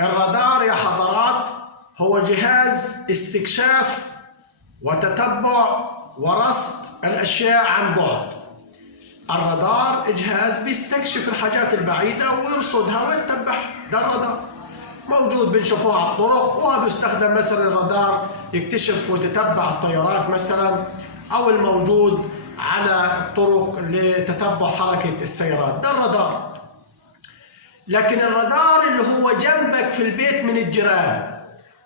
الرادار يا حضرات هو جهاز استكشاف وتتبع ورصد الأشياء عن بعد. الرادار جهاز بيستكشف الحاجات البعيدة ويرصدها ويتبعها. ده الرادار موجود بنشوفوه على الطرق، وبيستخدم مثلا الرادار يكتشف ويتتبع الطيارات مثلا، أو الموجود على الطرق لتتبع حركة السيارات. ده الرادار. لكن الرادار اللي هو جنبك في البيت من الجيران،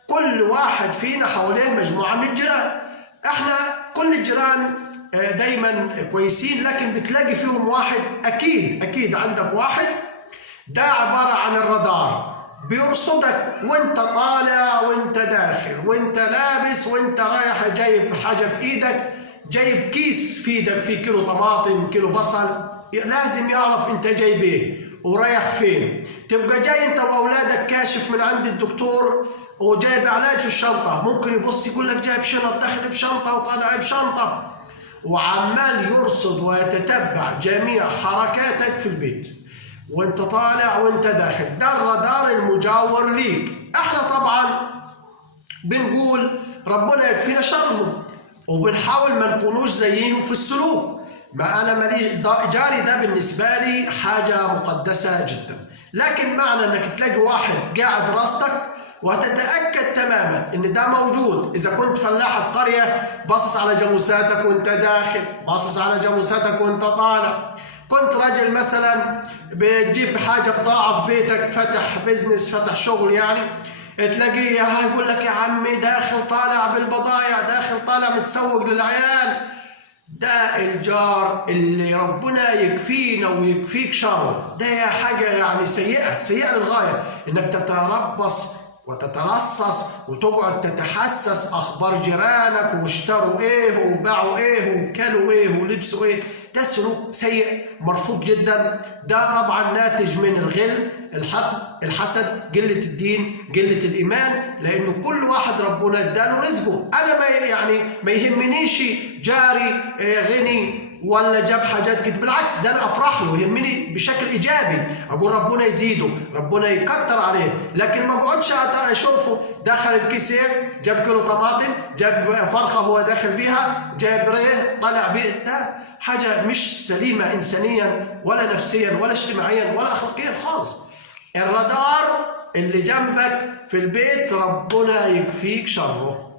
كل واحد فينا حواليه مجموعة من الجيران. احنا كل الجيران دايما كويسين، لكن بتلاقي فيهم واحد اكيد عندك واحد ده عبارة عن الرادار، بيرصدك وانت طالع وانت داخل وانت لابس وانت رايح، جايب حاجة في ايدك، جايب كيس في ايدك فيه كيلو طماطم كيلو بصل، لازم يعرف انت جايب ايه ورايح فين. تبقى جاي انت واولادك كاشف من عند الدكتور وجايب علاج في الشنطة، ممكن يبص يقول لك جايب شنط، داخل بشنطة وطالع بشنطة، وعمال يرصد ويتتبع جميع حركاتك في البيت وانت طالع وانت داخل. ده الرادار المجاور ليك. احنا طبعا بنقول ربنا يكفينا شرهم، وبنحاول ما نكونوش زيهم في السلوك. ما انا ماليش جاري، ده بالنسبه لي حاجه مقدسه جدا. لكن معنى انك تلاقي واحد قاعد راستك وتتاكد تماما ان ده موجود. اذا كنت فلاح في قريه باصص على جاموساتك وانت داخل، باصص على جاموساتك وانت طالع. كنت راجل مثلا بتجيب حاجه بضاعه في بيتك، فتح بزنس، فتح شغل يعني، تلاقيه يقول لك يا عمي داخل طالع بالبضايع، داخل طالع متسوق للعيال. ده الجار اللي ربنا يكفينا ويكفيك شره. ده حاجه يعني سيئه للغايه، انك تتربص وتترصص وتقعد تتحسس اخبار جيرانك واشتروا ايه وباعوا ايه وكلوا ايه ولبسوا ايه. ده سلوك سيء مرفوض جدا. ده طبعا ناتج من الغل، الحقد، الحسد، قله الدين، قله الايمان، لانه كل واحد ربنا اداله رزقه. انا ما يهمنيش جاري غني ولا جاب حاجات كتير، بالعكس ده انا افرح له، يهمني بشكل ايجابي، اقول ربنا يزيده، ربنا يكتر عليه. لكن ما اقعدش اشوفه دخل بكيس جاب كيلو طماطم، جاب فرخه هو داخل بيها، جاب ريه طلع بيه. ده حاجه مش سليمه انسانيا ولا نفسيا ولا اجتماعيا ولا اخلاقيا خالص. الرادار اللي جنبك في البيت ربنا يكفيك شره.